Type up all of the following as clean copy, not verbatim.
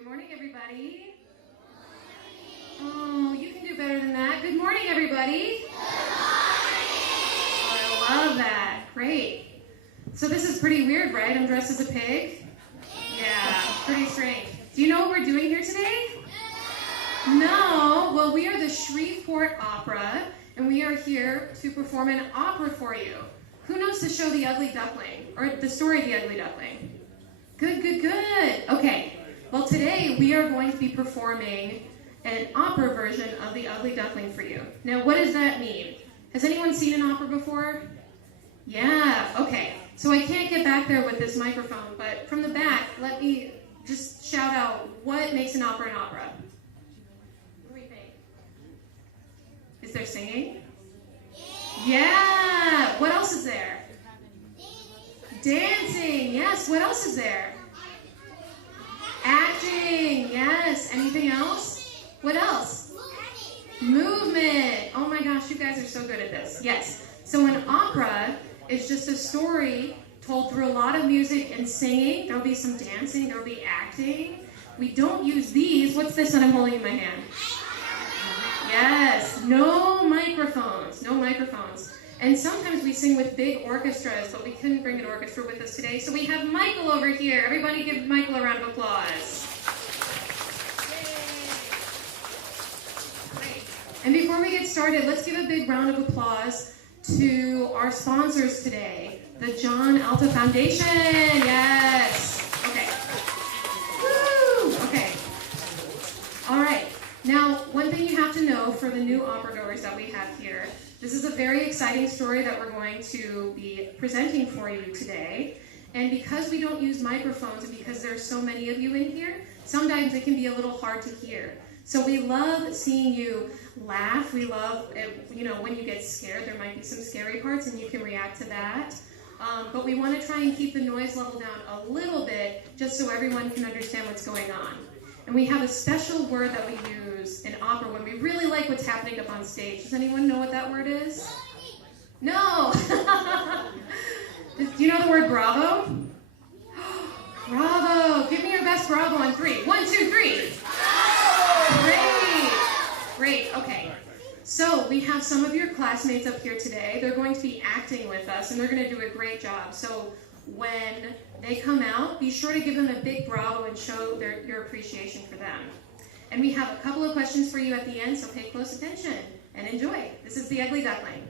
Good morning, everybody. Oh, you can do better than that. Good morning, everybody. Good morning. Oh, I love that. Great. So this is pretty weird, right? I'm dressed as a pig? Yeah, pretty strange. Do you know what we're doing here today? No. Well, we are the Shreveport Opera, and we are here to perform an opera for you. Who knows the show The Ugly Duckling, or the story of The Ugly Duckling? Good, good, good. Okay. Well, today we are going to be performing an opera version of The Ugly Duckling for you. Now, what does that mean? Has anyone seen an opera before? Yeah, okay. So I can't get back there with this microphone, but from the back, let me just shout out what makes an opera an opera. What do we think? Is there singing? Yeah! What else is there? Dancing, yes. What else is there? Acting, yes. Anything else? What else? Movement. Oh my gosh, you guys are so good at this. Yes. So an opera is just a story told through a lot of music and singing. There'll be some dancing, there'll be acting. We don't use these. What's this that I'm holding in my hand? Yes. No microphones. No microphones. And sometimes we sing with big orchestras, but we couldn't bring an orchestra with us today, so we have Michael over here. Everybody give Michael a round of applause. Great. And before we get started, let's give a big round of applause to our sponsors today, the John Alta Foundation. Yes. Okay. Woo! Okay. All right. Now, one thing you have to know for the new opera goers that we have here, this is a very exciting story that we're going to be presenting for you today. And because we don't use microphones and because there's so many of you in here, sometimes it can be a little hard to hear. So we love seeing you laugh. We love, when you get scared, there might be some scary parts and you can react to that. But we want to try and keep the noise level down a little bit just so everyone can understand what's going on. And we have a special word that we use in opera when we really like what's happening up on stage. Does anyone know what that word is? No! Do you know the word bravo? Bravo! Give me your best bravo on 3. 1, 2, 3! Great! Great, okay. So we have some of your classmates up here today. They're going to be acting with us, and they're going to do a great job. So when they come out, be sure to give them a big bravo and show your appreciation for them. And we have a couple of questions for you at the end, so pay close attention and enjoy. This is The Ugly Duckling.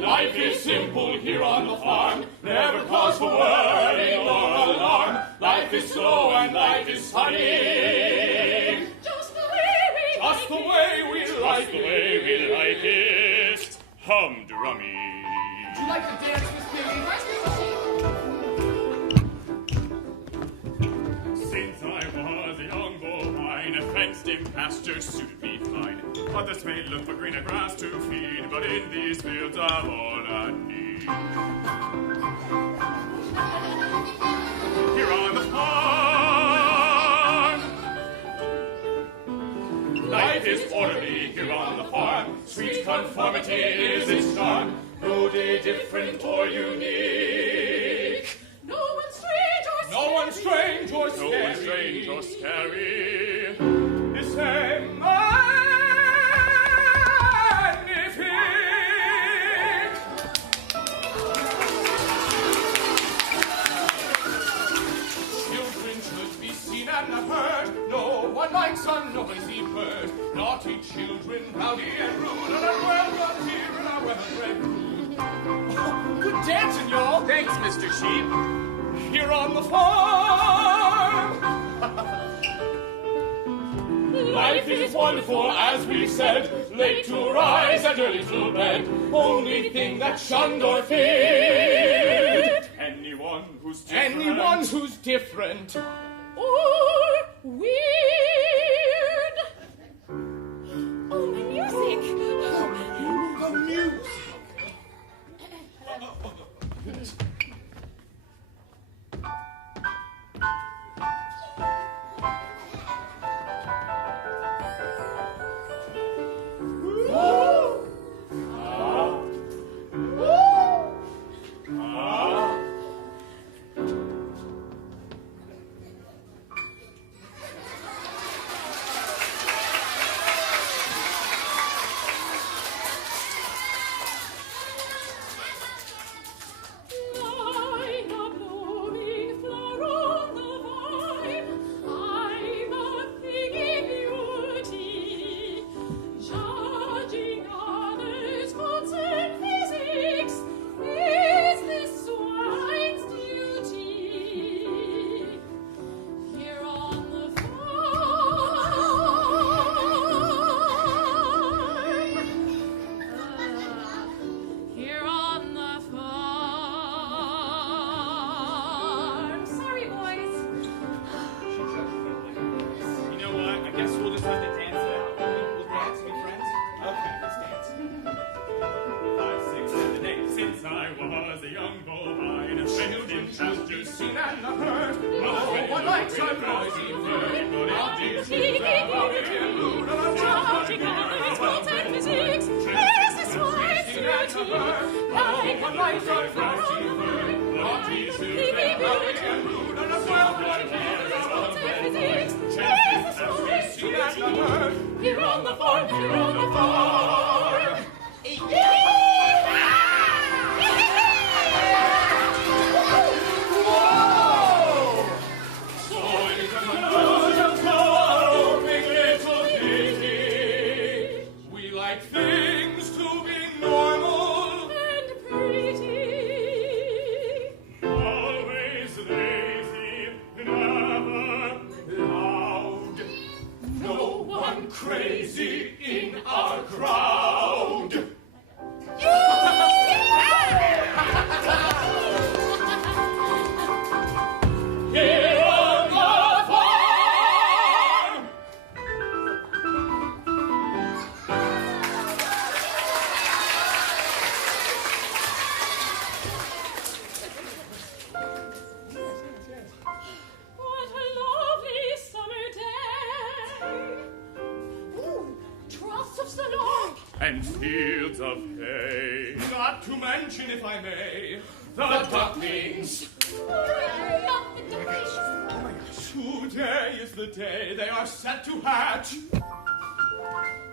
Life is simple here on the farm, never cause for worry or alarm. Life is slow and life is funny. Just the way we like it. Humdrummy. Would you like to dance with me? Since I was a young bovine, a fenced-in pasture suited me fine. Others may look for greener grass to feed, but in these fields I've all I need. Here on the farm, life is orderly here on the farm. Sweet conformity is its charm. No day different or unique. No one strange or scary. The same magnifique. Children should be seen and not heard. No one likes a noisy bird. Naughty children, rowdy and rude, and are well brought here and are well-bred rude. Oh, good dancing, y'all. Thanks, Mr. Sheep. Here on the farm. Life is wonderful, as we've said, late to rise and early to bed. Only thing that's shunned or feared, anyone who Who's different? Anyone who's different. Or weird. Oh, my music. The music. And fields of hay. Not to mention, if I may, The ducklings. Today is the day they are set to hatch.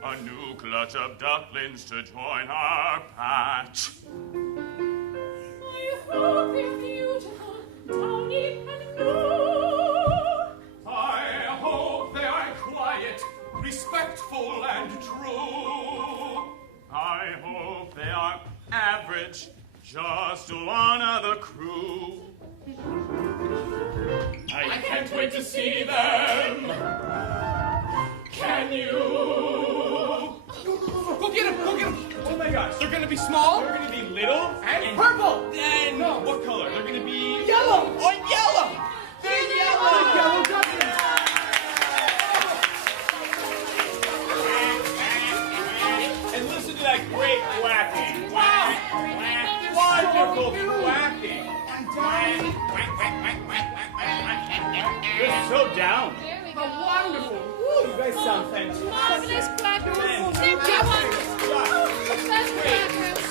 A new clutch of ducklings to join our patch. I hope they're beautiful, downy and new. I hope they are quiet, respectful, and true. I hope they are average, just one of the crew. I can't wait to see them. Can you? Go get him! Go get him! Oh my gosh, they're gonna be small. They're gonna be little And purple! And what color? They're gonna be Yellow! Oh, yellow! They're yellow! Yellow ducklings! And listen to that great quacking. Quack, quack, wonderful quacking. They're so down. How wonderful! Ooh, you guys sound fantastic. Marvelous quackers. Man. They're wonderful. Best quackers.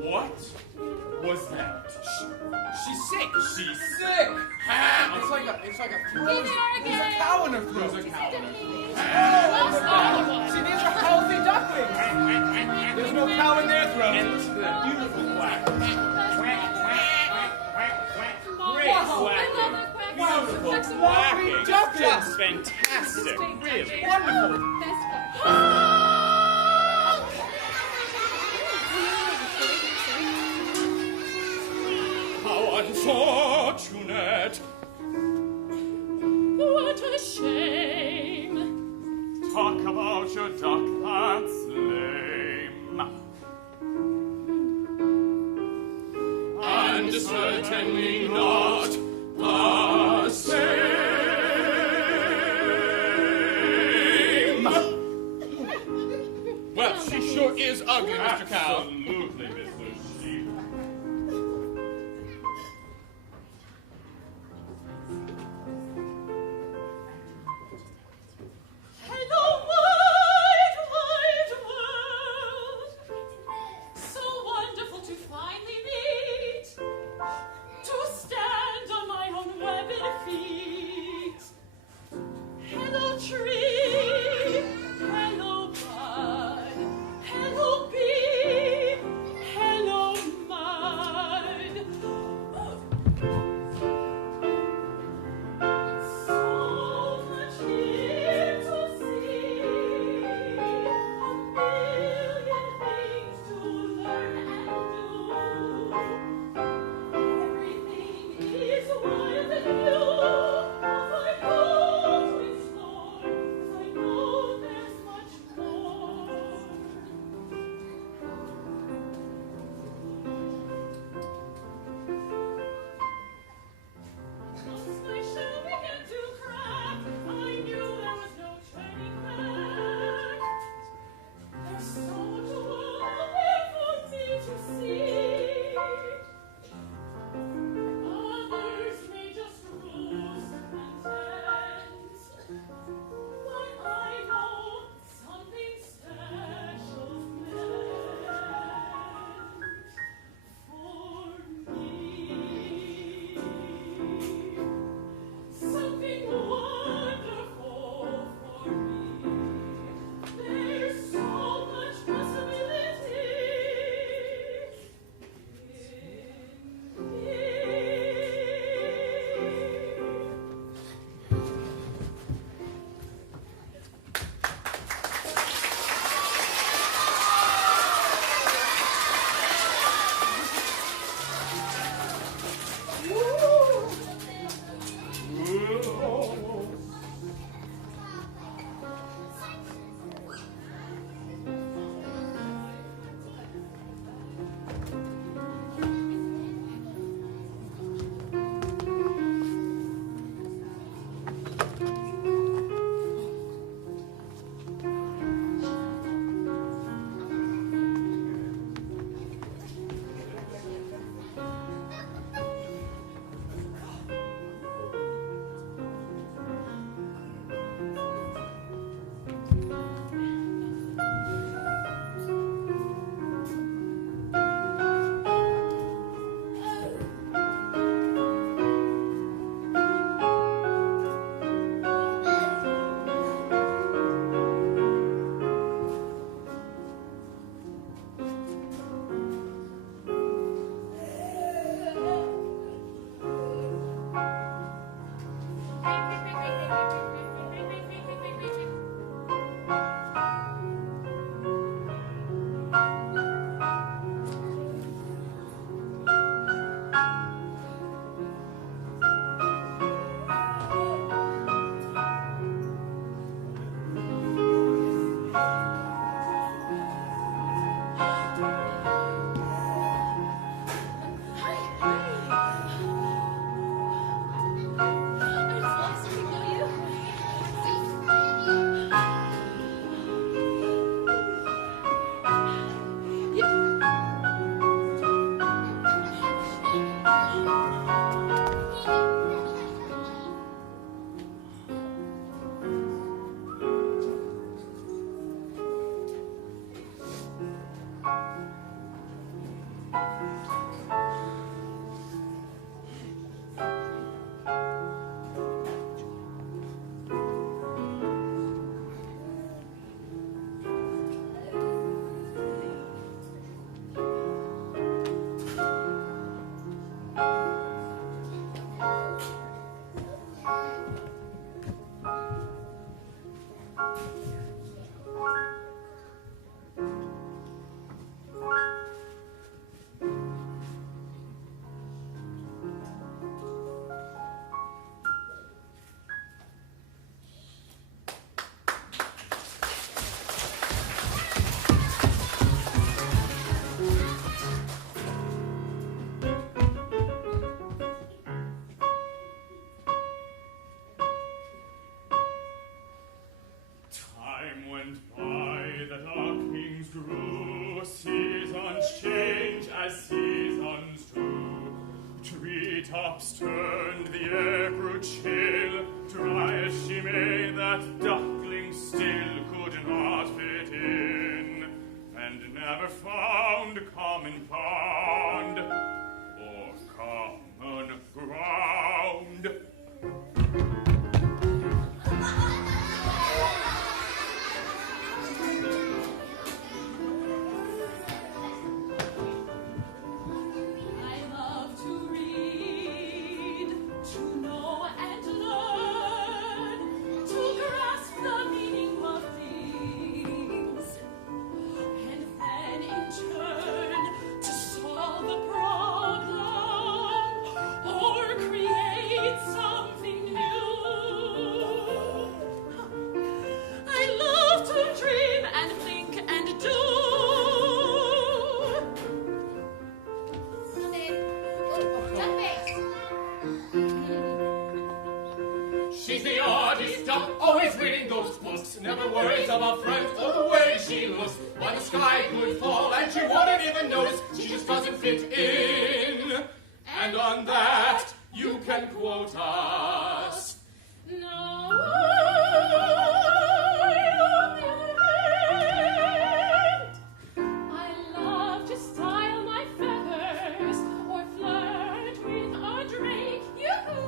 What was that? She's sick! She's sick! It's like a throat. Here they are There's a again. cow in her throat. There's a cow. Lost all of us. See, these are healthy ducklings. There's no cow in their throat. And listen to that beautiful quack. Quack, quack, quack, quack, quack. Great quacking. Beautiful quacking. Just fantastic. Really. Wonderful. How unfortunate. What a shame. certainly not the same. Well, she sure is ugly, Mr. Cow. Absolutely, Mr. Sheep. Hello, wide, wide world. So wonderful to finally meet. To stand on my own webbed feet. Hello, tree. Hello, bud. Hello, bee. Hello, drops turned, the air grew chill. Try as she may, that duckling still could not fit in, and never found common pond or common ground. She's the artist duck, always reading those books. Never worries about friends or the way she looks. Why the sky could fall and she wouldn't even notice. She just doesn't fit in. And on that, you can quote us. No. I love to style my feathers or flirt with a drake. Yoo-hoo!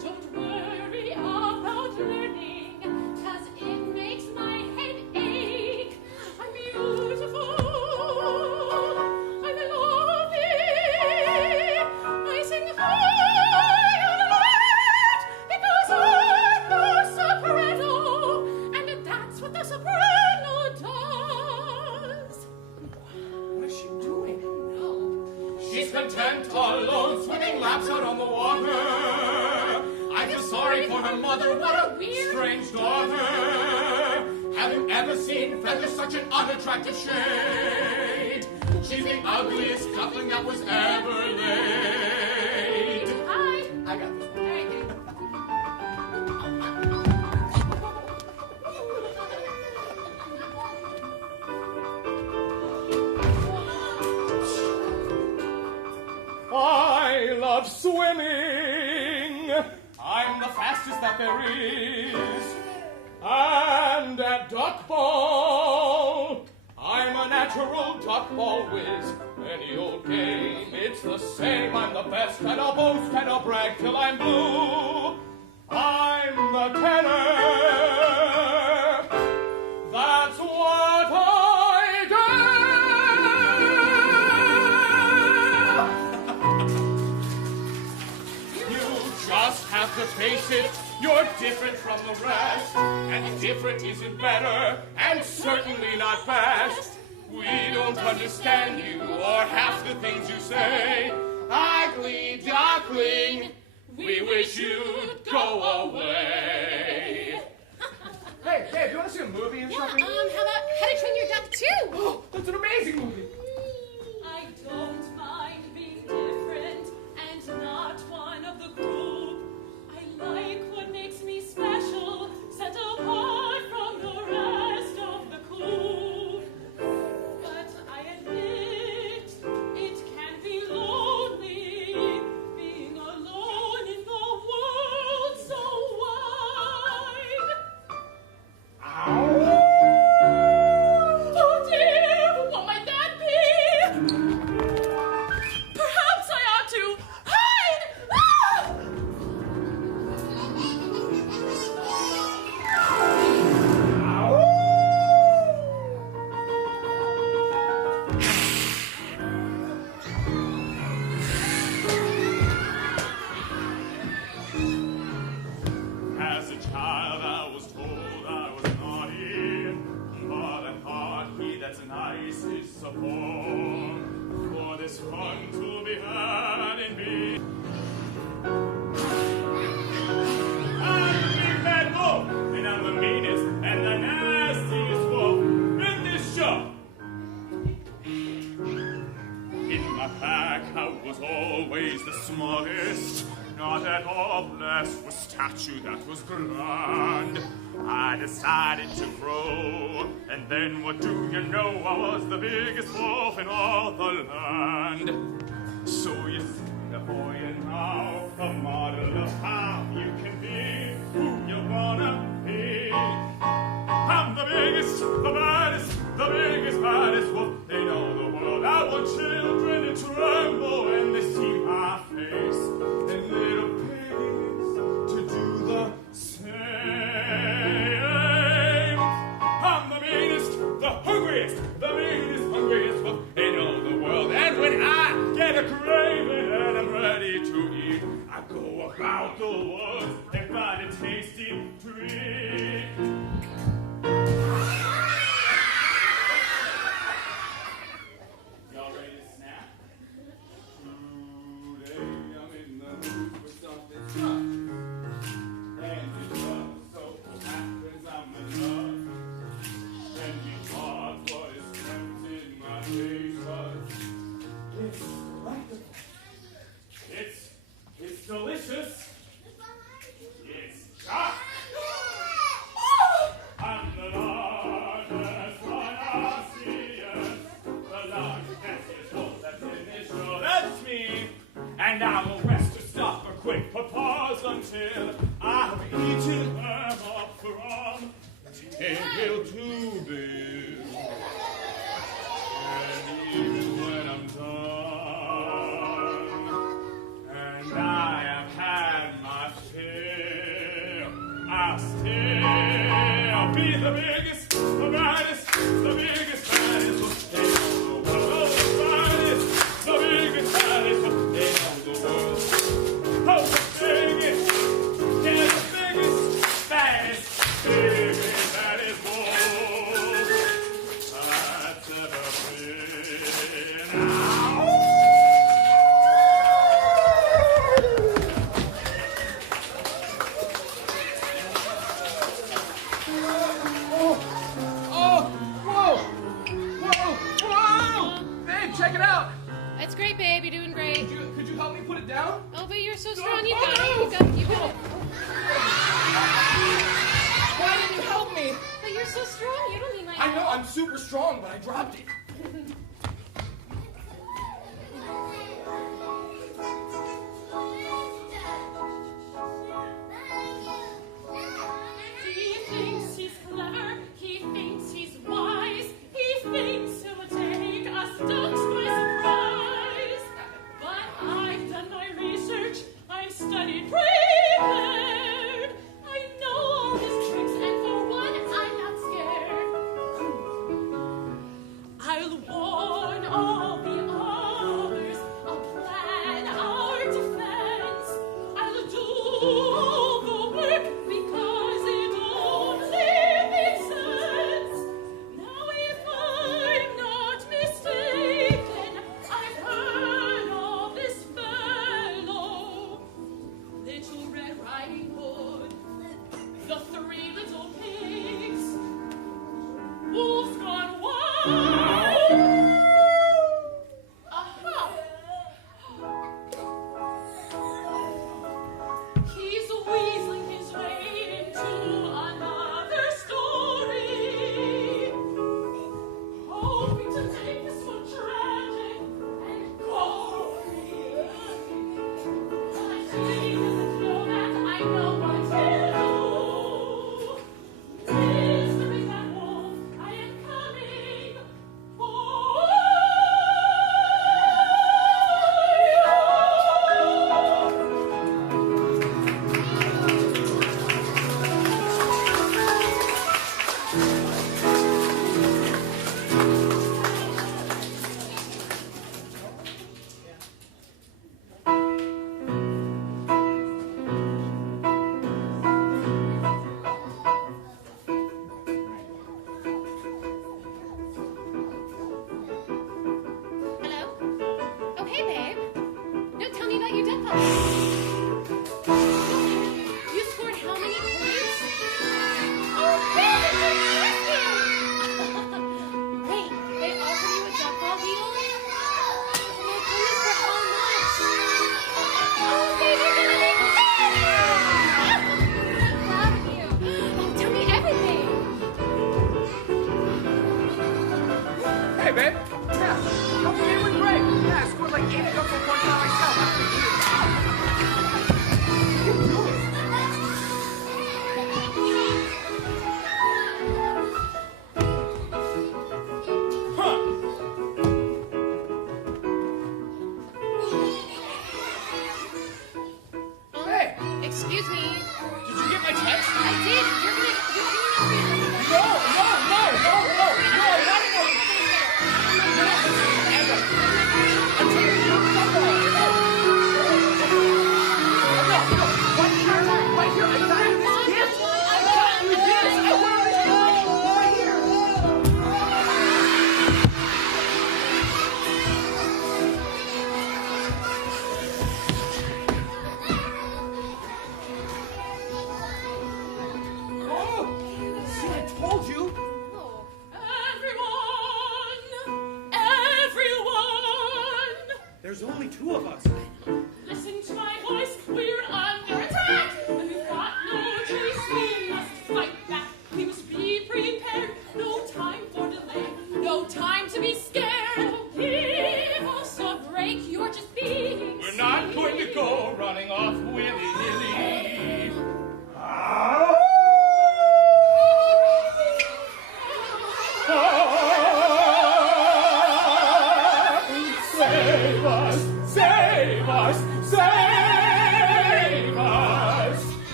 Don't worry about learning, 'cause it makes my head ache. I'm beautiful, I'm lovely, I sing high on light because I'm the soprano, and that's what the soprano does. What is she doing? No. She's content alone, swimming laps out on the water. I feel sorry for her mother, what a Weird. strange daughter. Have you ever seen feathers such an unattractive shade? She's the ugliest duckling that was ever laid. I got this one. Very good. I love swimming. I'm the fastest that there is. And at duck ball, I'm a natural duck ball whiz. Any old game, it's the same. I'm the best, and I'll boast and I'll brag till I'm blue. I'm the tenor. That's what I do. You just have to face it. You're different from the rest, and different isn't better, and certainly not best. We don't understand you or half the things you say. Ugly duckling, we wish you'd go away. Hey, do you want to see a movie or something? How about How to Train Your Duck 2? Oh, that's an amazing movie. I don't mind being different and not one of the group. I like what makes me special, set apart from the rest of the coop. But I admit it can be lonely, being alone in the world so wide. Oh dear, what might that be? Perhaps I ought to hide! Ah! As a child, I was told I was naughty, but I thought he that's nice is support. For this fun to be had in me. I'm the big bad wolf, and I'm the meanest and the nastiest wolf in this show. In my pack, I was always the smartest, not at all as for statue that was grand, I decided to grow. And then what do you know? I was the biggest wolf in all the land. So you see the boy and now, a model of how you can be who you wanna be. I'm the biggest, the baddest, the biggest, baddest wolf in all the world. I want children to tremble when they see my face, and little pigs to do the same. I'm the meanest, the hungriest, the meanest, hungriest wolf in all the world. And when I get a craving and I'm ready to eat, I go about the woods and find a tasty treat. Y'all ready to snap? Today I'm in the mood for something tough. And it just so happens I'm in love. And because what is tempting my taste buds, it's delightful. It's delicious. It's chocolate. I'm the largest one I see. The largest wolf that's in this show. That's me. And I will rest to stop a quick pause until I've eaten them up from tail to bill. And even when I'm done, and I have had my fill, I'll still be the biggest, the baddest, the biggest, baddest wolf in all the world. The baddest, the biggest, baddest wolf in all the world. Oh, the biggest, yeah, the biggest, baddest, biggest, baddest wolf that's ever been. Babe, check it out. That's great, babe. You're doing great. Could you help me put it down? Oh, but you're so strong. You got it. You got it. You got it. Why didn't you help me? But you're so strong. You don't need my I know help. I'm super strong, but I dropped it. He thinks he's clever, he thinks he's wise, he thinks he'll take us ducks by surprise. But I've done my research, I've studied prepared. I know all his tricks, and for one, I'm not scared. I'll walk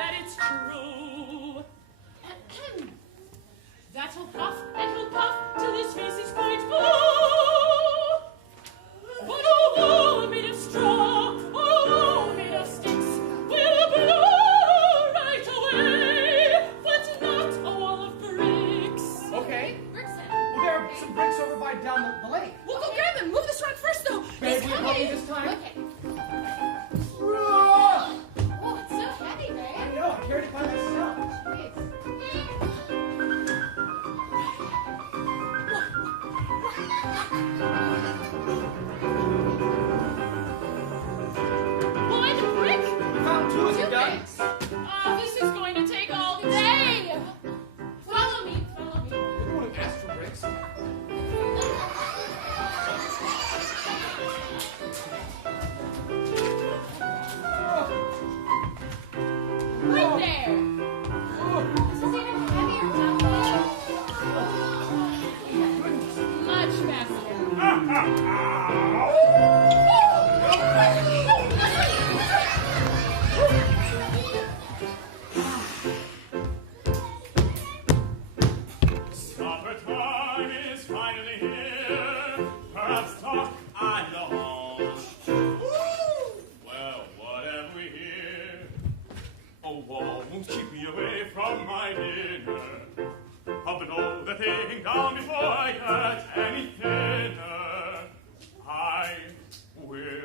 that it's true. That he'll puff and he'll puff till his face is quite blue. But a wall made of straw, or a wall made of sticks, will blow right away, but not a wall of bricks. Okay. Bricks in. Well, there are some bricks over by down the lake. We'll go grab them. Move this rock first, though. Babe, He's will you help me this time? Okay. Ah! Oh, it's so heavy, I babe. know, I carried it by myself. Blind and brick? We found two as Two you're done. bricks. This is going to take all day. Follow me. We're going to ask for bricks. Right there. This is even heavier, Duncan. Much faster. Supper time is finally here. Perhaps talk I know. Well, whatever we hear. A wall won't keep me away from my dinner. Up and all the thing down before I get any thinner. I will.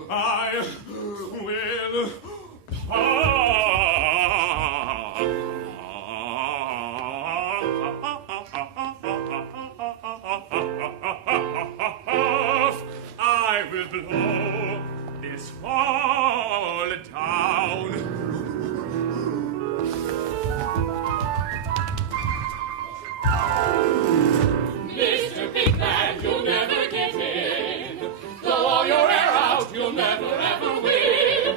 I will I will blow this wall down. Mr. Big Man, you'll never get in. Blow all your air out, you'll never ever win.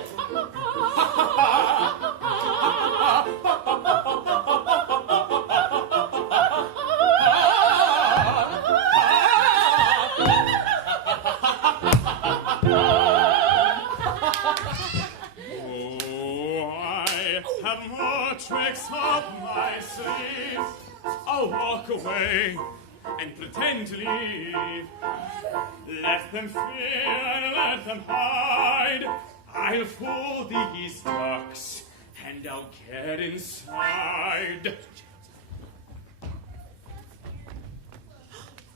Oh, I have more tricks up my sleeve. I'll walk away and pretend to leave. Let them fear and let them hide. I'll fool these ducks and I'll get inside.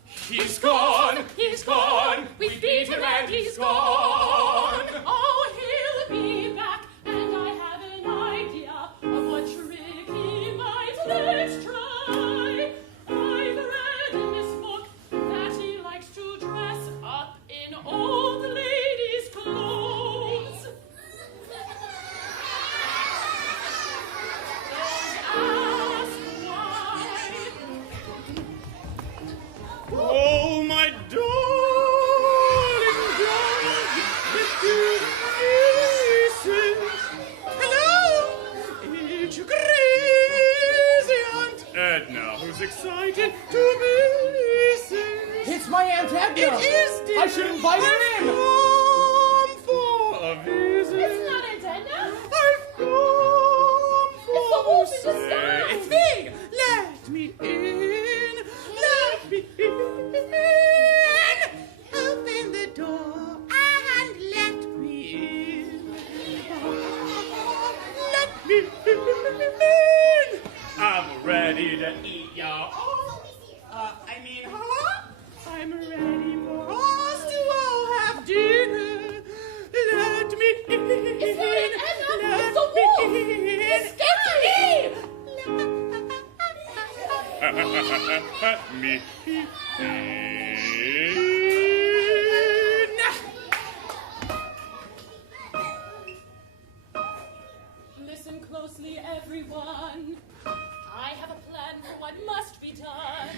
He's gone! He's gone. We beat him and he's gone. Oh, he'll be back, and I have an idea of what trick he might let's try. I've read in this book that he likes to dress up in old ladies' clothes. Don't ask why. Oh, my darling dog, hello, it's your crazy Aunt Edna, who's excited to visit. It's my Aunt Edna. It is, dear. I should invite her in. Come for a visit. It's not a Edna. I've come for It's the wolf in say- disguise. It's me. Let me in. Let me in. Open the door and let me in. Let me in. I'm ready to eat y'all. I'm ready for us to all have dinner. Let me in. It's not an Edna. Let It's the me wolf. in. It's scary. Let me in. Listen closely, everyone. I have a plan for what must be done.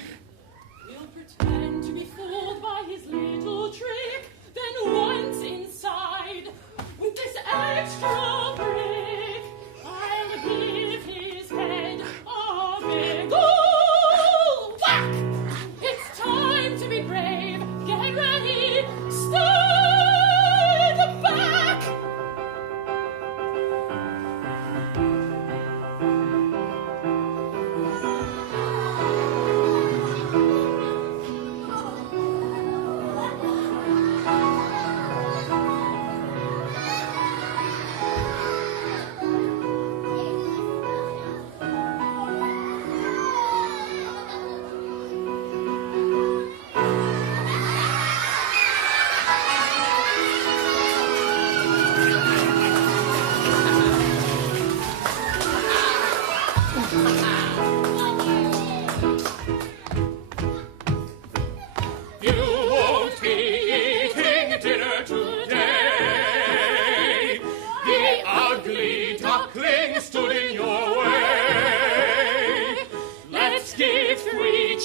We'll pretend to be fooled by his little trick. Then once inside, with this extra brick, I'll give his head a big old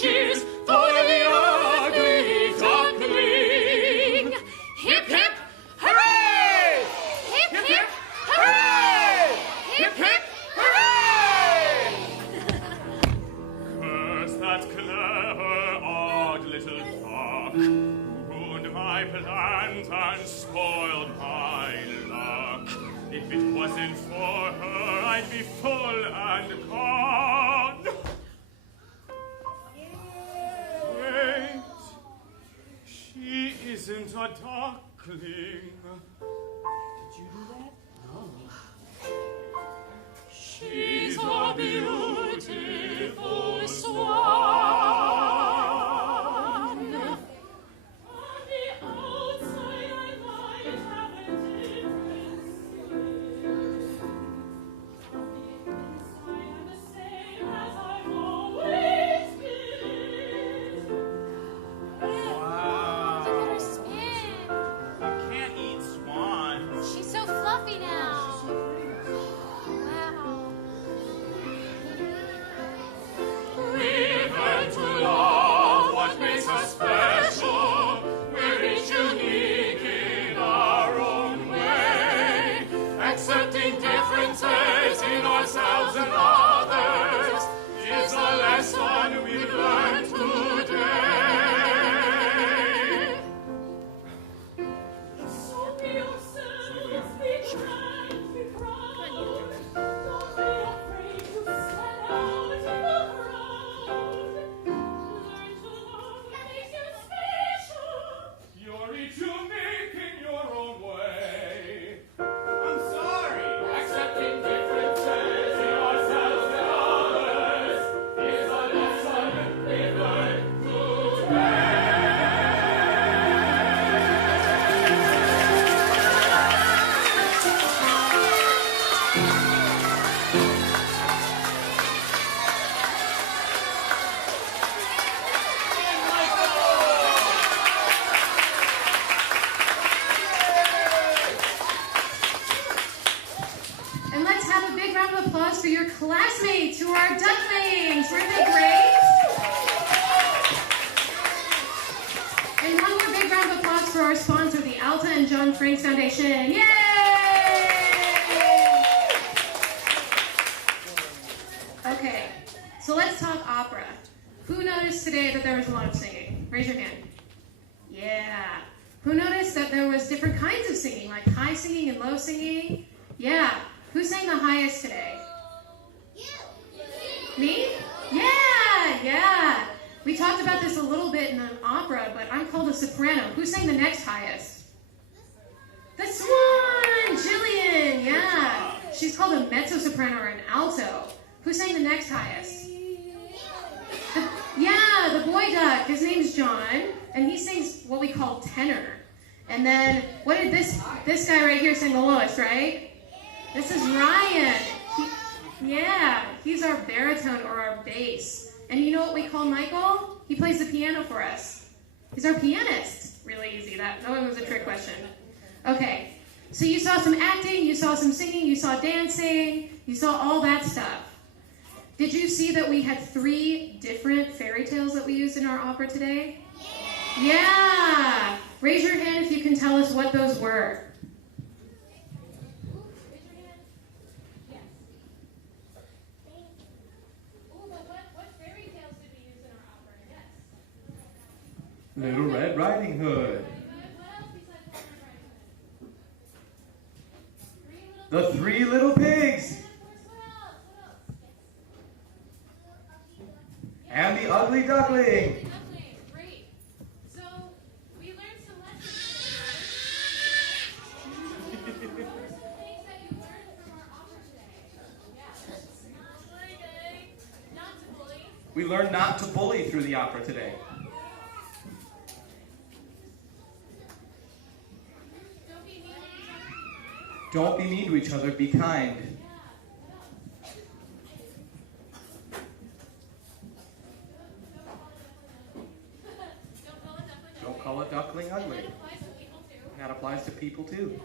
cheers for the ugly duckling. Hip, hip, hooray! Hip, hip, hooray! Hip, hip, hooray! Curse that clever, odd little cock, who ruined my plans and spoiled my luck. If it wasn't for her, I'd be full and gone. Wait, she isn't a duckling. Did you do that? No. She's a beautiful swan. Ourselves and others is a lesson we've learned today. So be yourselves, be kind, be proud. Don't be afraid to stand out in the crowd. Learn to love what makes you special. You're each unique in your own way. I'm sorry, accepting differences. For your classmates who are ducklings. Weren't they great? And one more big round of applause for our sponsor, the Alta and John Franks Foundation. Yay! Okay, so let's talk opera. Who noticed today that there was a lot of singing? Raise your hand. Yeah. Who noticed that there was different kinds of singing, like high singing and low singing? Yeah. Who sang the highest today? Me? Yeah. We talked about this a little bit in the opera, but I'm called a soprano. Who sang the next highest? The swan! Gillian, yeah. She's called a mezzo-soprano or an alto. Who sang the next highest? The boy duck. His name's John, and he sings what we call tenor. And then, what did this guy right here sing the lowest, right? This is Riesen. He's our baritone or our bass. And you know what we call Michael? He plays the piano for us. He's our pianist. Really easy. That one was a trick question. Okay, so you saw some acting, you saw some singing, you saw dancing, you saw all that stuff. Did you see that we had 3 different fairy tales that we used in our opera today? Yeah! Raise your hand if you can tell us what those were. Little Red Riding Hood. The 3 Little Pigs. And the Ugly Duckling. Great. So we learned some lessons. What are some things that you learned from our opera today? Not to bully. We learned not to bully through the opera today. Don't be mean to each other, be kind. Don't call a duckling ugly. And that applies to people too.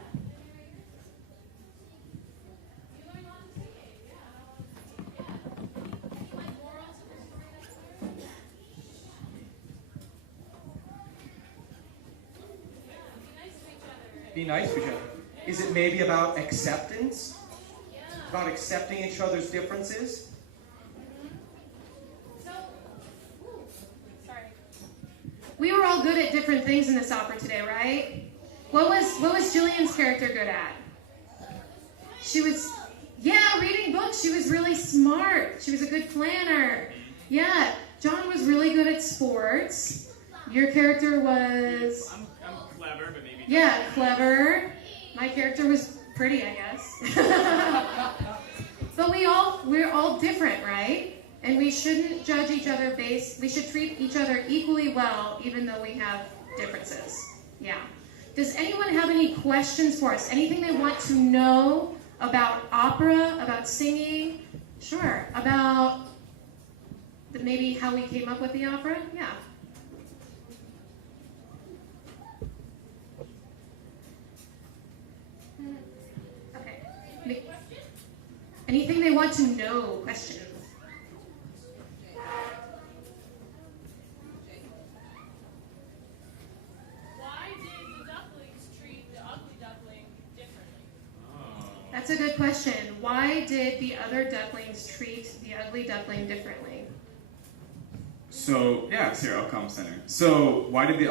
be nice to each other? Is it maybe about acceptance? About accepting each other's differences? We were all good at different things in this opera today, right? What was Gillian's character good at? She was, reading books. She was really smart. She was a good planner. Yeah, John was really good at sports. Your character was... I'm clever, but maybe... Yeah, clever. My character was pretty, I guess. But we're all different, right? And we shouldn't judge each other we should treat each other equally well, even though we have differences. Yeah. Does anyone have any questions for us? Anything they want to know about opera, about singing? Sure. About maybe how we came up with the opera? Yeah. Okay. Anything they want to know? Questions? That's a good question. Why did the other ducklings treat the ugly duckling differently? So, here, I'll come center. So, why did the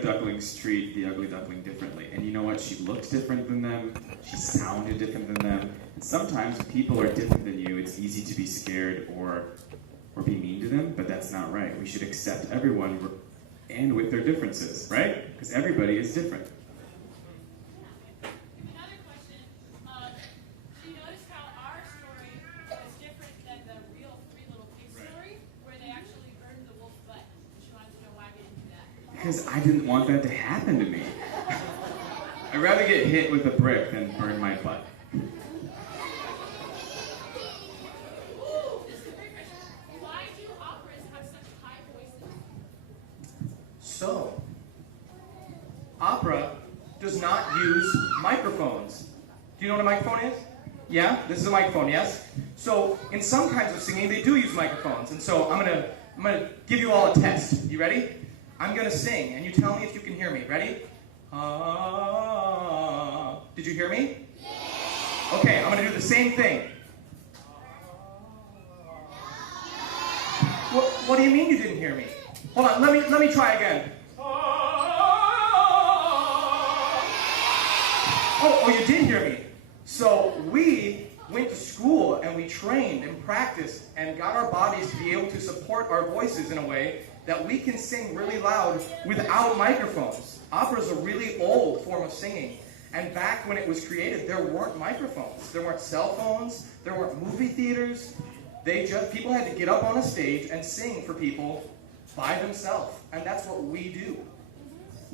ducklings treat the ugly duckling differently? And you know what? She looked different than them. She sounded different than them. And sometimes when people are different than you, it's easy to be scared or be mean to them, but that's not right. We should accept everyone and with their differences, right? Because everybody is different. Because I didn't want that to happen to me. I'd rather get hit with a brick than burn my butt. Why do operas have such high voices? So, opera does not use microphones. Do you know what a microphone is? Yeah? This is a microphone, yes? So, in some kinds of singing, they do use microphones. And so, I'm gonna give you all a test. You ready? I'm going to sing, and you tell me if you can hear me. Ready? Did you hear me? Yeah. Okay, I'm going to do the same thing. What do you mean you didn't hear me? Hold on, let me try again. Oh, you did hear me. So we went to school, and we trained and practiced and got our bodies to be able to support our voices in a way that we can sing really loud without microphones. Opera is a really old form of singing. And back when it was created, there weren't microphones. There weren't cell phones. There weren't movie theaters. People had to get up on a stage and sing for people by themselves. And that's what we do.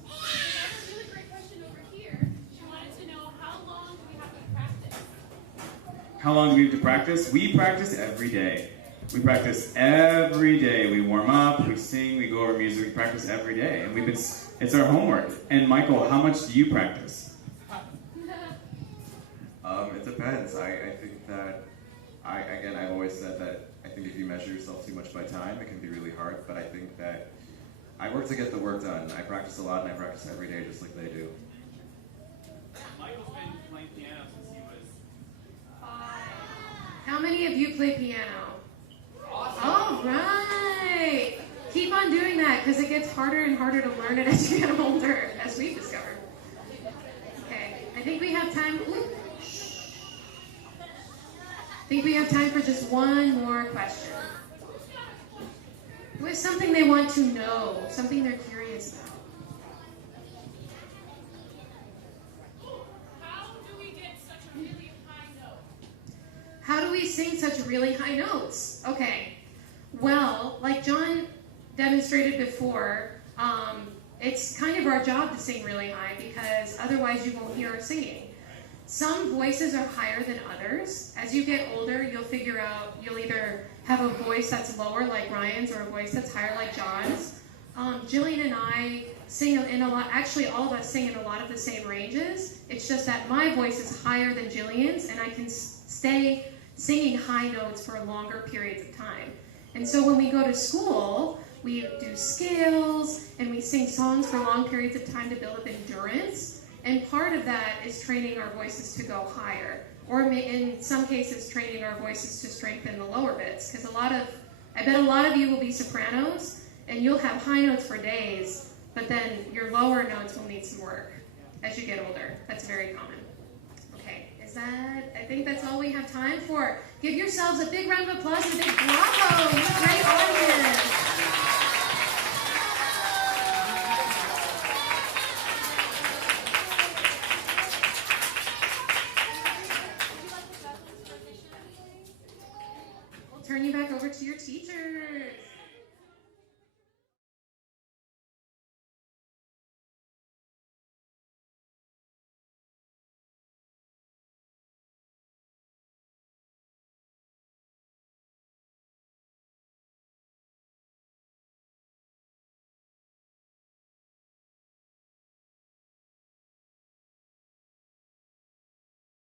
That's a really great question over here. She wanted to know, how long do we have to practice? How long do we have to practice? We practice every day. We practice every day. We warm up, we sing, we go over music, we practice every day. And it's our homework. And Michael, how much do you practice? It depends. I think that, I've always said that I think if you measure yourself too much by time, it can be really hard. But I think that I work to get the work done. I practice a lot and I practice every day just like they do. Michael's been playing piano since he was... How many of you play piano? All right. Keep on doing that because it gets harder and harder to learn it as you get older, as we've discovered. Okay, I think we have time. I think we have time for just one more question. Who has something they want to know, something they're curious about? How do we get such a really high note? How do we sing such really high notes? Okay. Well, like John demonstrated before, it's kind of our job to sing really high because otherwise you won't hear us singing. Some voices are higher than others. As you get older, you'll figure out you'll either have a voice that's lower like Ryan's or a voice that's higher like John's. Gillian and I sing in a lot, actually all of us sing in a lot of the same ranges. It's just that my voice is higher than Gillian's and I can stay singing high notes for longer periods of time. And so when we go to school, we do scales and we sing songs for long periods of time to build up endurance. And part of that is training our voices to go higher, or in some cases training our voices to strengthen the lower bits. Because I bet a lot of you will be sopranos, and you'll have high notes for days, but then your lower notes will need some work as you get older. That's very common. Okay, I think that's all we have time for. Give yourselves a big round of applause and a big bravo. You're a great audience. Turn you back over to your teachers.